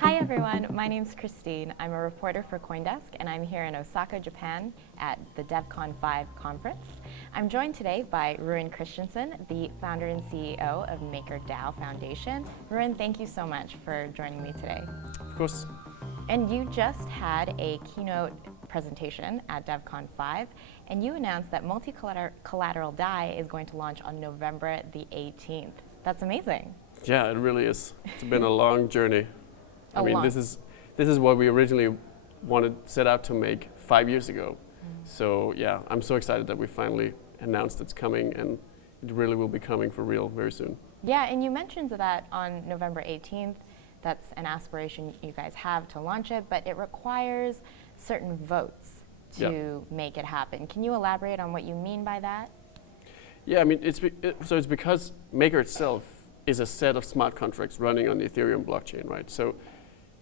Hi everyone, my name's Christine. I'm a reporter for CoinDesk and I'm here in Osaka, Japan at the DevCon 5 conference. I'm joined today by Rune Christensen, the founder and CEO of MakerDAO Foundation. Rune, thank you so much for joining me today. Of course. And you just had a keynote presentation at DevCon 5 and you announced that MultiCollateral DAI is going to launch on November the 18th. That's amazing. Yeah, it really is. It's been a long journey. This is what we originally set out to make 5 years ago. So yeah, I'm so excited that we finally announced it's coming, and it really will be coming for real very soon. Yeah, and you mentioned that on November 18th, that's an aspiration you guys have to launch it, but it requires certain votes to make it happen. Can you elaborate on what you mean by that? Yeah, it's because Maker itself is a set of smart contracts running on the Ethereum blockchain, right? So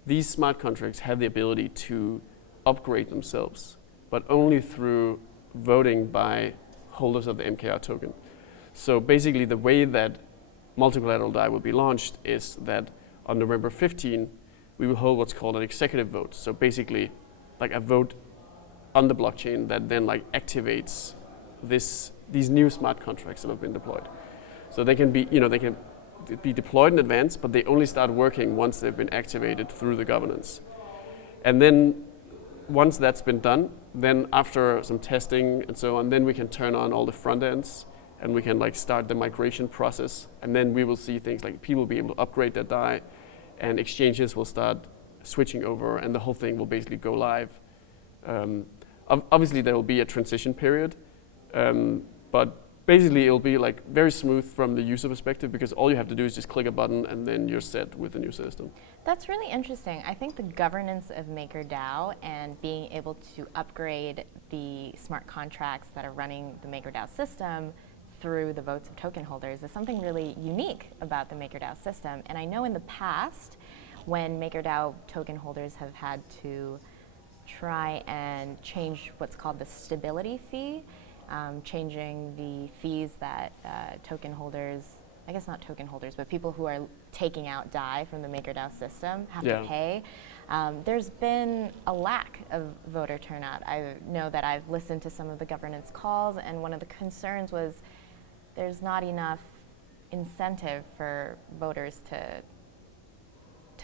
these smart contracts have the ability to upgrade themselves, but only through voting by holders of the MKR token. So basically the way that MultiCollateral DAI will be launched is that on November 15, we will hold what's called an executive vote. So basically like a vote on the blockchain that then like activates these new smart contracts that have been deployed. So they can be deployed in advance, but they only start working once they've been activated through the governance. And then once that's been done, then after some testing and so on, then we can turn on all the front ends and we can like start the migration process. And then we will see things like people will be able to upgrade their DAI and exchanges will start switching over and the whole thing will basically go live. Obviously there will be a transition period, but basically it'll be like very smooth from the user perspective because all you have to do is just click a button and then you're set with the new system. That's really interesting. I think the governance of MakerDAO and being able to upgrade the smart contracts that are running the MakerDAO system through the votes of token holders is something really unique about the MakerDAO system. And I know in the past when MakerDAO token holders have had to try and change what's called the stability fee, changing the fees that token holders, I guess not token holders, but people who are taking out DAI from the MakerDAO system have to pay. There's been a lack of voter turnout. I know that I've listened to some of the governance calls, and one of the concerns was there's not enough incentive for voters to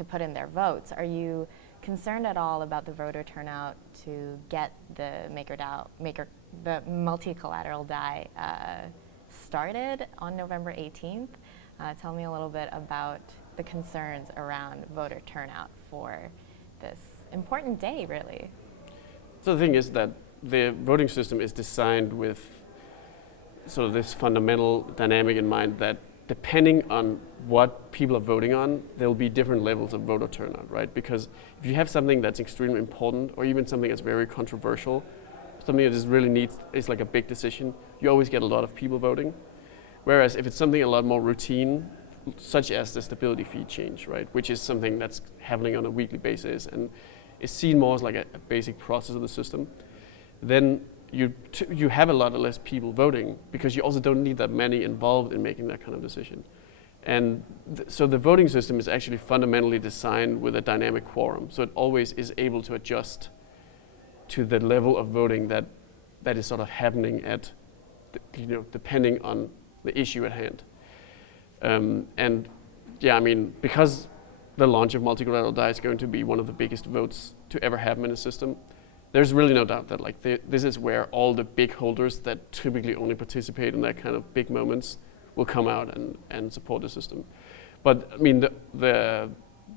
put in their votes. Are you concerned at all about the voter turnout to get the the MultiCollateral DAI started on November 18th? Tell me a little bit about the concerns around voter turnout for this important day, really. So the thing is that the voting system is designed with sort of this fundamental dynamic in mind that depending on what people are voting on, there'll be different levels of voter turnout, right? Because if you have something that's extremely important or even something that's very controversial, something that just really is like a big decision, you always get a lot of people voting. Whereas if it's something a lot more routine, such as the stability fee change, right? Which is something that's happening on a weekly basis and is seen more as like a basic process of the system, then you have a lot less people voting because you also don't need that many involved in making that kind of decision. And so the voting system is actually fundamentally designed with a dynamic quorum. So it always is able to adjust to the level of voting that is sort of happening at, depending on the issue at hand. Because the launch of MultiCollateral DAI is going to be one of the biggest votes to ever happen in a system, there's really no doubt that this is where all the big holders that typically only participate in that kind of big moments will come out and support the system. But I mean, the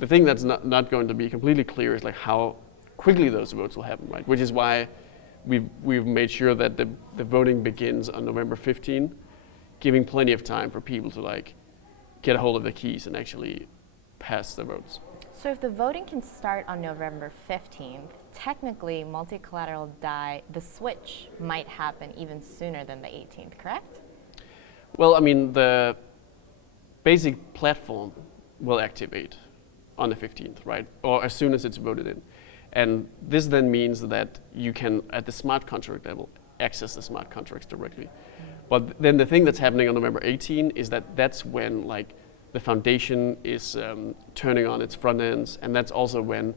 thing that's not going to be completely clear is like how quickly those votes will happen, right? Which is why we've made sure that the voting begins on November 15, giving plenty of time for people to like get a hold of the keys and actually pass the votes. So if the voting can start on November 15th, technically MultiCollateral DAI, the switch might happen even sooner than the 18th, correct? Well, I mean, the basic platform will activate on the 15th, right? Or as soon as it's voted in. And this then means that you can, at the smart contract level, access the smart contracts directly. But then the thing that's happening on November 18 is that that's when like the foundation is turning on its front ends, and that's also when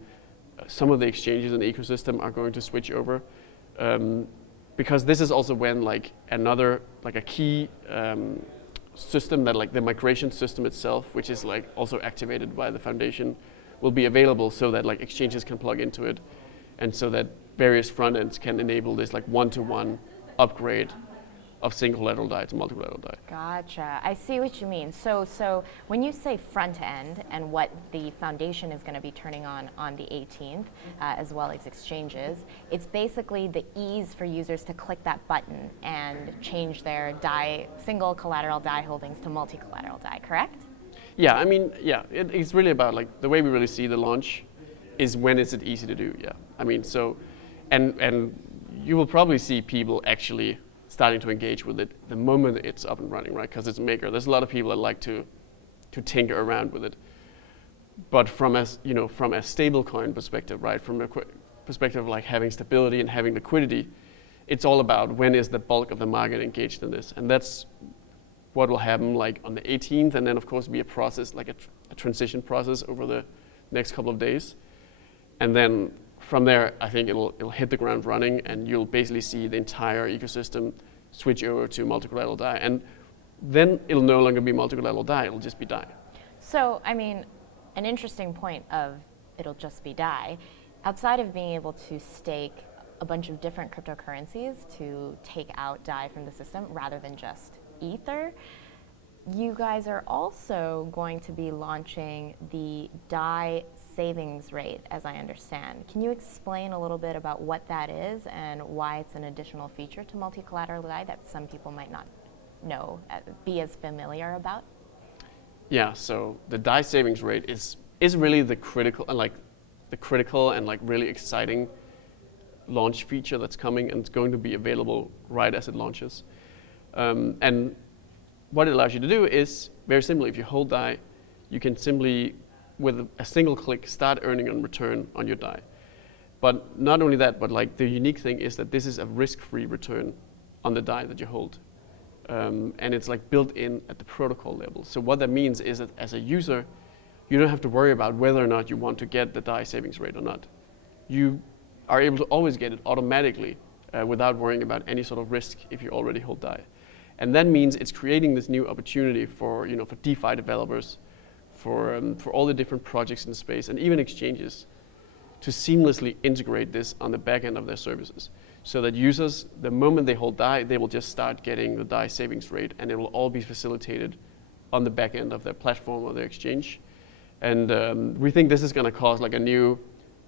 some of the exchanges in the ecosystem are going to switch over, because this is also when like a key system that like the migration system itself, which is like also activated by the foundation, will be available so that like exchanges can plug into it, and so that various front ends can enable this like one-to-one upgrade of single collateral DAI to multi-collateral DAI. Gotcha. I see what you mean. So when you say front end and what the foundation is going to be turning on the 18th, as well as exchanges, it's basically the ease for users to click that button and change their DAI, single collateral DAI holdings to multi-collateral DAI, correct? Yeah, I mean, yeah, it's really about like the way we really see the launch is when is it easy to do. Yeah, I mean, so, and you will probably see people actually starting to engage with it the moment it's up and running, right? Because it's Maker. There's a lot of people that like to tinker around with it. But from a stablecoin perspective, right? From a perspective of like having stability and having liquidity, it's all about when is the bulk of the market engaged in this, and that's what will happen like on the 18th, and then of course be a process like a transition process over the next couple of days, and then from there, I think it'll hit the ground running, and you'll basically see the entire ecosystem switch over to multi-collateral DAI, and then it'll no longer be multi-collateral DAI, it'll just be DAI. So, I mean, an interesting point of it'll just be DAI, outside of being able to stake a bunch of different cryptocurrencies to take out DAI from the system rather than just Ether, you guys are also going to be launching the DAI Savings Rate, as I understand. Can you explain a little bit about what that is and why it's an additional feature to multi-collateral DAI that some people might not know, be as familiar about? Yeah, so the DAI Savings Rate is really the critical and like really exciting launch feature that's coming, and it's going to be available right as it launches. And what it allows you to do is very simply, if you hold DAI, you can simply, with a single click, start earning a return on your DAI. But not only that, but like the unique thing is that this is a risk-free return on the DAI that you hold. And it's like built in at the protocol level. So what that means is that as a user, you don't have to worry about whether or not you want to get the DAI savings rate or not. You are able to always get it automatically without worrying about any sort of risk if you already hold DAI. And that means it's creating this new opportunity for DeFi developers, for all the different projects in the space, and even exchanges, to seamlessly integrate this on the back end of their services, so that users, the moment they hold DAI, they will just start getting the DAI savings rate, and it will all be facilitated on the back end of their platform or their exchange. And we think this is going to cause like a new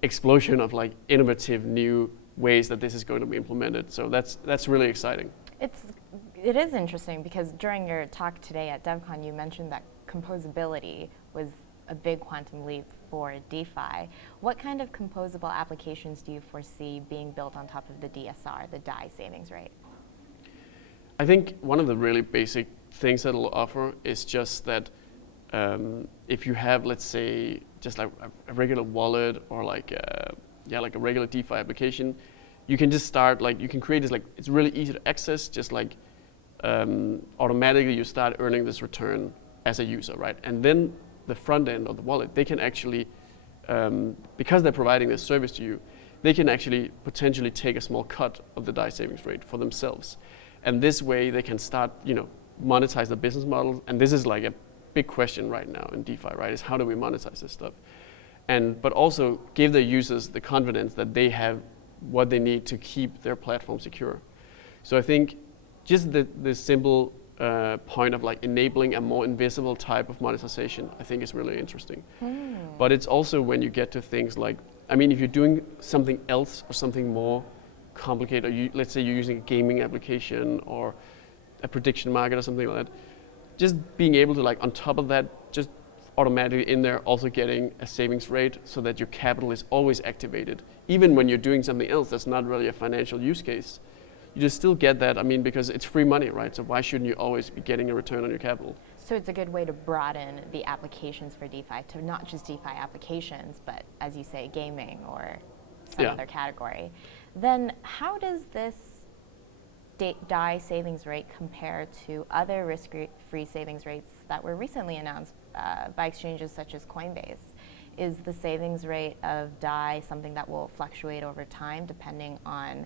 explosion of like innovative new ways that this is going to be implemented. So that's really exciting. It is interesting because during your talk today at DevCon, you mentioned that composability was a big quantum leap for DeFi. What kind of composable applications do you foresee being built on top of the DSR, the DAI savings rate? I think one of the really basic things that it'll offer is just that if you have, let's say, just like a regular wallet or like a regular DeFi application, you can just start, like, you can create this, like, it's really easy to access, just like automatically you start earning this return as a user, right? And then the front end of the wallet, they can actually, because they're providing this service to you, they can actually potentially take a small cut of the DAI savings rate for themselves. And this way they can start, monetize the business model. And this is like a big question right now in DeFi, right? Is how do we monetize this stuff? But also give their users the confidence that they have what they need to keep their platform secure. So I think just the simple point of like enabling a more invisible type of monetization, I think is really interesting. But it's also when you get to things like, I mean, if you're doing something else or something more complicated, or let's say you're using a gaming application or a prediction market or something like that, just being able to, like, on top of that, just automatically in there also getting a savings rate so that your capital is always activated. Even when you're doing something else that's not really a financial use case, you just still get that, I mean, because it's free money, right? So why shouldn't you always be getting a return on your capital? So it's a good way to broaden the applications for DeFi to not just DeFi applications, but as you say, gaming or some other category. Then how does this DAI savings rate compare to other risk-free savings rates that were recently announced by exchanges such as Coinbase? Is the savings rate of DAI something that will fluctuate over time depending on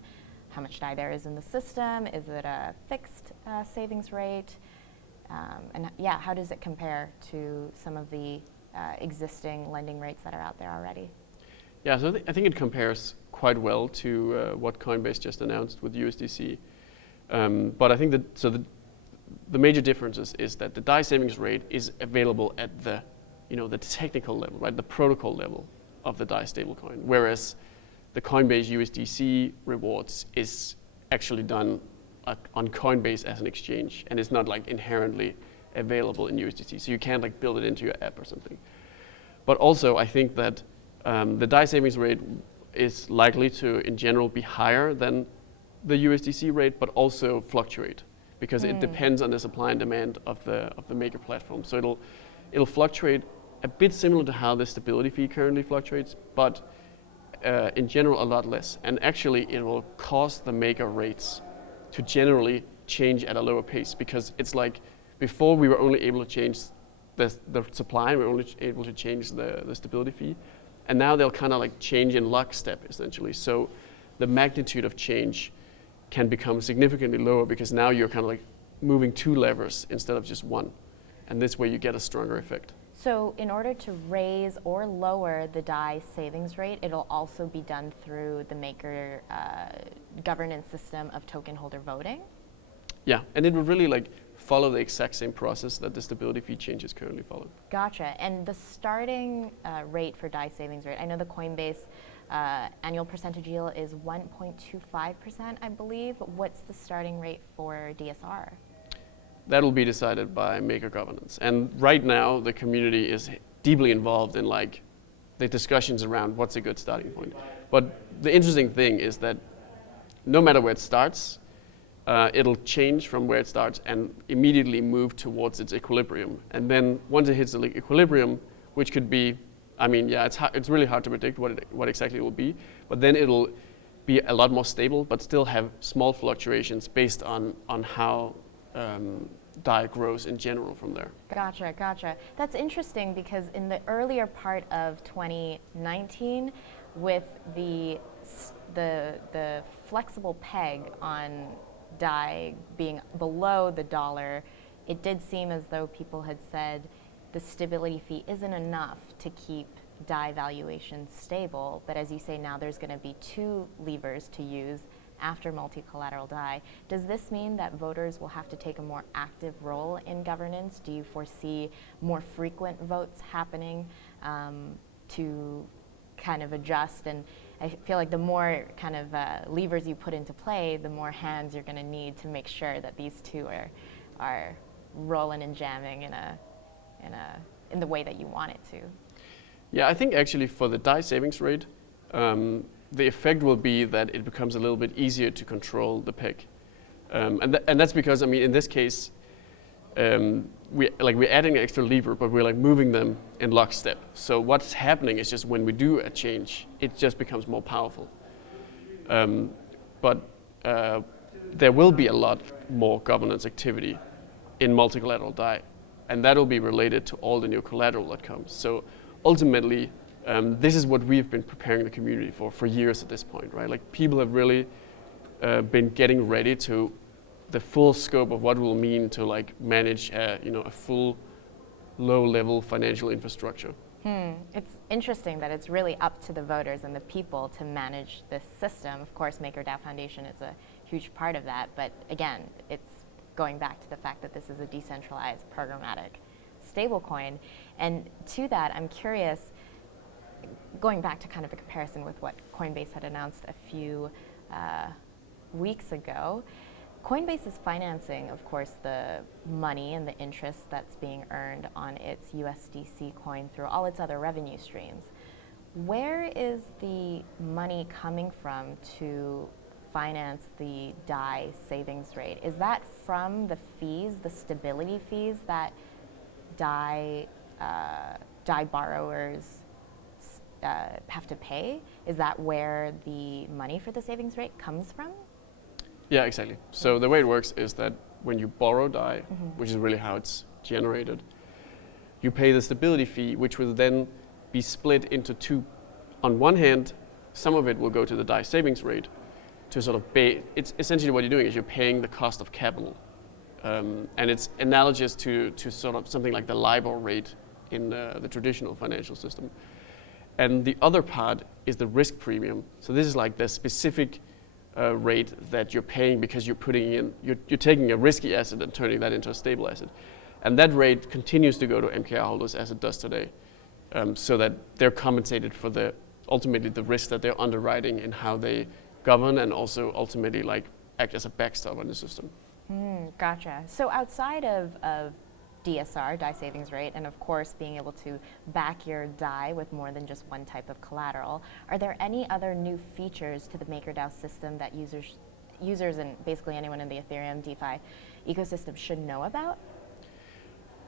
how much DAI there is in the system? Is it a fixed savings rate? And yeah, how does it compare to some of the existing lending rates that are out there already? Yeah, so I think it compares quite well to what Coinbase just announced with USDC. But I think that the major difference is that the DAI savings rate is available at the technical level, right, the protocol level of the DAI stablecoin, whereas the Coinbase USDC rewards is actually done on Coinbase as an exchange, and it's not like inherently available in USDC, so you can't like build it into your app or something. But also, I think that the DAI savings rate is likely to, in general, be higher than the USDC rate, but also fluctuate because it depends on the supply and demand of the Maker platform. So it'll fluctuate a bit similar to how the stability fee currently fluctuates, but in general a lot less. And actually, it will cause the Maker rates to generally change at a lower pace because it's like before we were only able to change the supply, we were only able to change the stability fee, and now they'll kind of like change in lockstep essentially. So the magnitude of change can become significantly lower because now you're kind of like moving two levers instead of just one, and this way you get a stronger effect. So in order to raise or lower the DAI savings rate, it'll also be done through the Maker governance system of token holder voting? Yeah, and it will really like follow the exact same process that the stability fee changes currently follow. Gotcha. And the starting rate for DAI savings rate, I know the Coinbase annual percentage yield is 1.25%, I believe. What's the starting rate for DSR? That'll be decided by Maker governance. And right now, the community is deeply involved in like the discussions around what's a good starting point. But the interesting thing is that no matter where it starts, it'll change from where it starts and immediately move towards its equilibrium. And then once it hits the equilibrium, which could be, I mean, yeah, it's really hard to predict what exactly it will be, but then it'll be a lot more stable, but still have small fluctuations based on how DAI grows in general from there. Gotcha. That's interesting because in the earlier part of 2019, with the flexible peg on DAI being below the dollar, it did seem as though people had said the stability fee isn't enough to keep DAI valuation stable. But as you say, now there's going to be two levers to use after multi-collateral DAI. Does this mean that voters will have to take a more active role in governance? Do you foresee more frequent votes happening to kind of adjust? And I feel like the more kind of levers you put into play, the more hands you're going to need to make sure that these two are rolling and jamming in the way that you want it to. Yeah, I think actually for the DAI savings rate, the effect will be that it becomes a little bit easier to control the peg. And that's because, I mean, in this case, we're adding an extra lever, but we're like moving them in lockstep. So what's happening is just when we do a change, it just becomes more powerful. But there will be a lot more governance activity in multi-collateral DAI, and that'll be related to all the new collateral that comes. So ultimately, this is what we've been preparing the community for years at this point, right? Like people have really been getting ready to the full scope of what it will mean to like manage a full low-level financial infrastructure. It's interesting that it's really up to the voters and the people to manage this system. Of course, MakerDAO Foundation is a huge part of that, but again, it's going back to the fact that this is a decentralized programmatic stablecoin. And to that, I'm curious, going back to kind of a comparison with what Coinbase had announced a few weeks ago, Coinbase is financing, of course, the money and the interest that's being earned on its USDC coin through all its other revenue streams. Where is the money coming from to finance the DAI savings rate? Is that from the fees, the stability fees that DAI borrowers have to pay? Is that where the money for the savings rate comes from? Yeah, exactly. So the way it works is that when you borrow DAI, which is really how it's generated, you pay the stability fee, which will then be split into two. On one hand, some of it will go to the DAI Savings Rate to sort of pay. It's essentially what you're doing is you're paying the cost of capital. And it's analogous to sort of something like the LIBOR rate in the traditional financial system. And the other part is the risk premium. So this is like the specific rate that you're paying because you're taking a risky asset and turning that into a stable asset. And that rate continues to go to MKR holders as it does today, so that they're compensated for ultimately the risk that they're underwriting in how they govern and also ultimately like act as a backstop on the system. Gotcha. So outside of DSR, DAI Savings Rate, and of course being able to back your DAI with more than just one type of collateral, are there any other new features to the MakerDAO system that users and basically anyone in the Ethereum DeFi ecosystem should know about?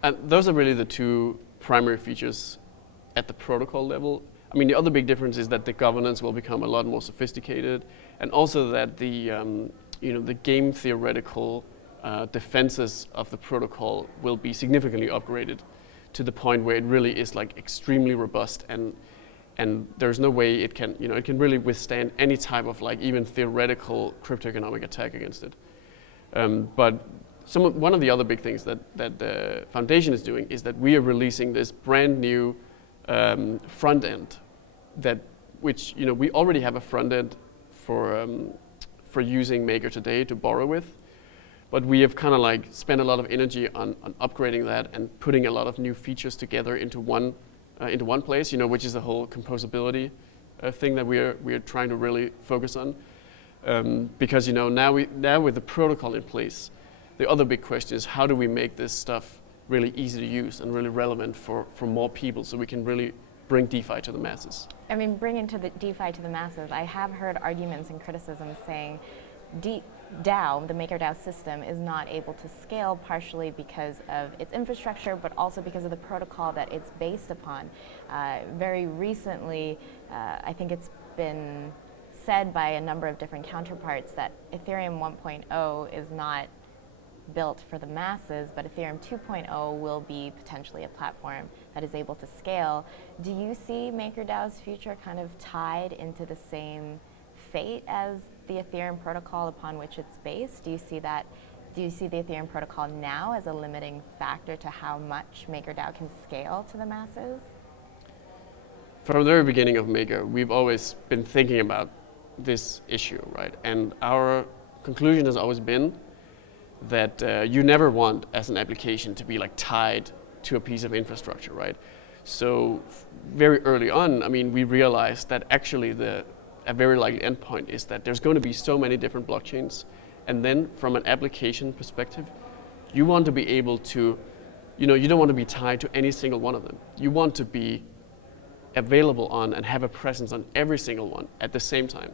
And those are really the two primary features at the protocol level. I mean, the other big difference is that the governance will become a lot more sophisticated, and also that the game theoretical defenses of the protocol will be significantly upgraded to the point where it really is like extremely robust, and there's no way it can really withstand any type of like even theoretical cryptoeconomic attack against it. But one of the other big things that the foundation is doing is that we are releasing this brand new front end which we already have a front end for using Maker today to borrow with, but we have kind of like spent a lot of energy on upgrading that and putting a lot of new features together into one place, which is the whole composability thing that we are trying to really focus on, because now with the protocol in place, the other big question is how do we make this stuff really easy to use and really relevant for more people, so we can really bring DeFi to the masses. I mean, bringing the DeFi to the masses, I have heard arguments and criticisms saying DAO, the MakerDAO system, is not able to scale partially because of its infrastructure, but also because of the protocol that it's based upon. Very recently, I think it's been said by a number of different counterparts that Ethereum 1.0 is not built for the masses, but Ethereum 2.0 will be potentially a platform that is able to scale. Do you see MakerDAO's future kind of tied into the same fate as the Ethereum protocol upon which it's based? Do you see the Ethereum protocol now as a limiting factor to how much MakerDAO can scale to the masses? From the very beginning of Maker, we've always been thinking about this issue, right? And our conclusion has always been that you never want, as an application, to be like tied to a piece of infrastructure, right? So very early on, I mean, we realized that actually a very likely endpoint is that there's going to be so many different blockchains, and then from an application perspective, you want to be able to, you don't want to be tied to any single one of them. You want to be available on and have a presence on every single one at the same time.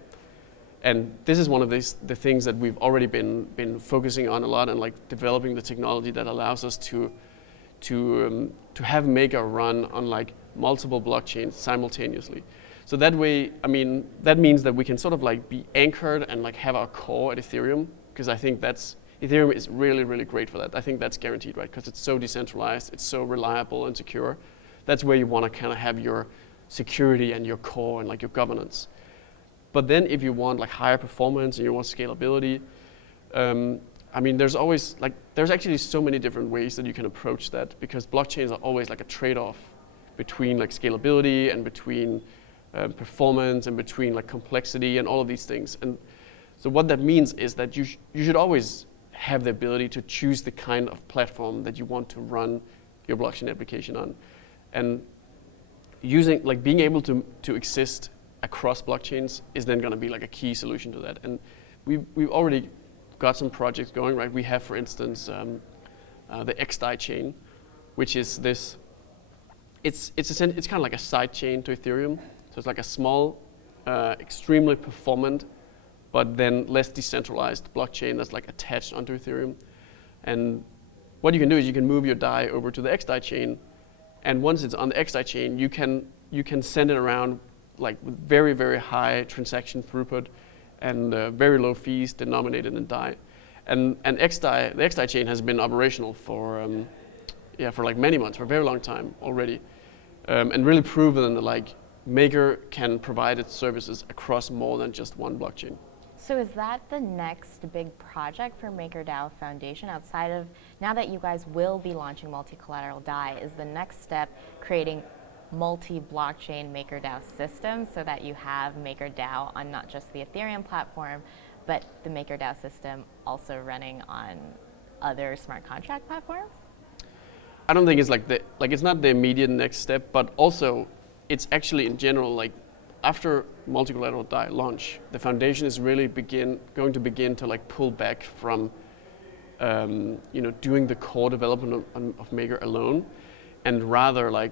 And this is one of the things that we've already been focusing on a lot, and like developing the technology that allows us to have Maker run on like multiple blockchains simultaneously. So that way, I mean, that means that we can sort of like be anchored and like have our core at Ethereum, because I think Ethereum is really, really great for that. I think that's guaranteed, right? Because it's so decentralized, it's so reliable and secure. That's where you want to kind of have your security and your core and like your governance. But then if you want like higher performance and you want scalability, I mean, there's actually so many different ways that you can approach that, because blockchains are always like a trade-off between like scalability and between performance and between like complexity and all of these things. And so what that means is that you should always have the ability to choose the kind of platform that you want to run your blockchain application on. And being able to exist across blockchains is then going to be like a key solution to that. And we've already got some projects going, right? We have, for instance, the XDAI chain, which is this. It's kind of like a side chain to Ethereum. So it's like a small, extremely performant, but then less decentralized blockchain that's like attached onto Ethereum. And what you can do is you can move your DAI over to the XDAI chain, and once it's on the XDAI chain, you can send it around like with very, very high transaction throughput, and very low fees denominated in DAI. And XDAI, the XDAI chain has been operational for like many months, for a very long time already, and really proven that like Maker can provide its services across more than just one blockchain. So is that the next big project for MakerDAO Foundation outside of, now that you guys will be launching multi-collateral DAI, is the next step creating multi-blockchain MakerDAO systems so that you have MakerDAO on not just the Ethereum platform, but the MakerDAO system also running on other smart contract platforms? I don't think it's it's not the immediate next step, but also it's actually in general like after multi-collateral DAI launch, the foundation is really going to begin to like pull back from doing the core development of Maker alone, and rather like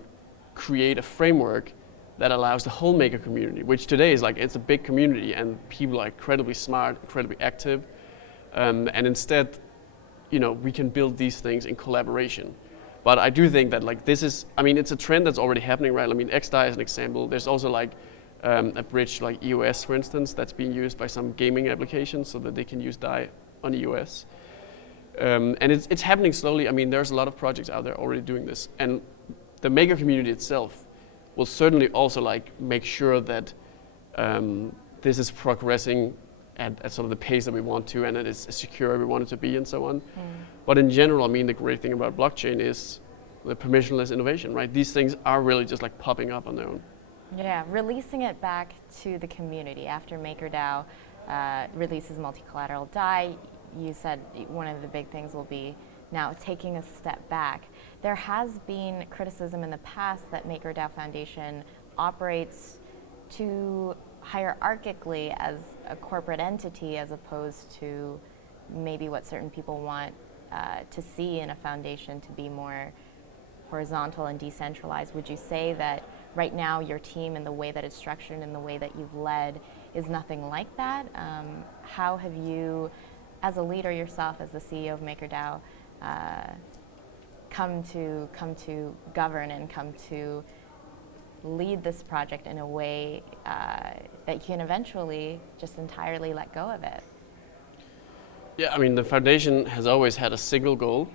create a framework that allows the whole Maker community, which today is like it's a big community and people are incredibly smart, incredibly active, and instead, we can build these things in collaboration. But I do think that like this is, it's a trend that's already happening, right? XDAI is an example. There's also like a bridge like EOS, for instance, that's being used by some gaming applications so that they can use DAI on EOS. And it's happening slowly. There's a lot of projects out there already doing this. And the Maker community itself will certainly also like make sure that this is progressing at sort of the pace that we want to, and it is as secure as we want it to be, and so on. But in general, the great thing about blockchain is the permissionless innovation, right? These things are really just like popping up on their own. Yeah, releasing it back to the community after MakerDAO releases multi-collateral DAI. You said one of the big things will be now taking a step back. There has been criticism in the past that MakerDAO Foundation operates too hierarchically as a corporate entity as opposed to maybe what certain people want to see in a foundation to be more horizontal and decentralized. Would you say that right now your team and the way that it's structured and the way that you've led is nothing like that? How have you, as a leader yourself, as the CEO of MakerDAO, come to govern and come to lead this project in a way that you can eventually just entirely let go of it? Yeah, the foundation has always had a single goal,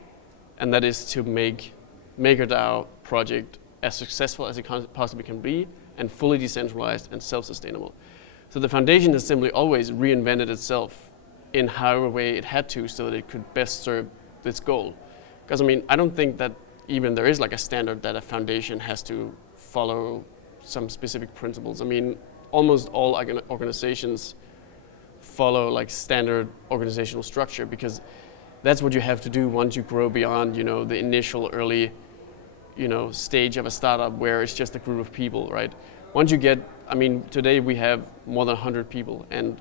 and that is to make MakerDAO project as successful as it possibly can be, and fully decentralized and self-sustainable. So the foundation has simply always reinvented itself in however way it had to so that it could best serve this goal. Because I don't think that even there is like a standard that a foundation has to follow some specific principles. Almost all organizations follow like standard organizational structure because that's what you have to do once you grow beyond, the initial early, stage of a startup where it's just a group of people, right? Once you get, today we have more than 100 people, and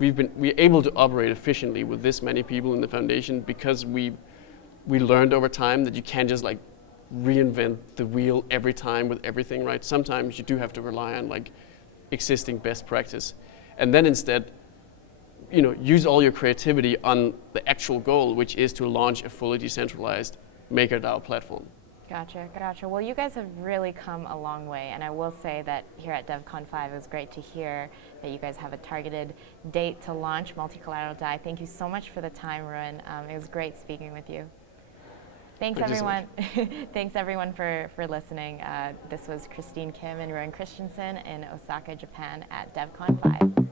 we're able to operate efficiently with this many people in the foundation because we learned over time that you can't just like reinvent the wheel every time with everything, right? Sometimes you do have to rely on like existing best practice, and then instead, use all your creativity on the actual goal, which is to launch a fully decentralized MakerDAO platform. Gotcha. Well, you guys have really come a long way, and I will say that here at DevCon 5, it was great to hear that you guys have a targeted date to launch multi-collateral DAI. Thank you so much for the time, Rune. It was great speaking with you. Thanks, everyone. Thanks, everyone, for listening. This was Christine Kim and Rune Christensen in Osaka, Japan at DevCon 5.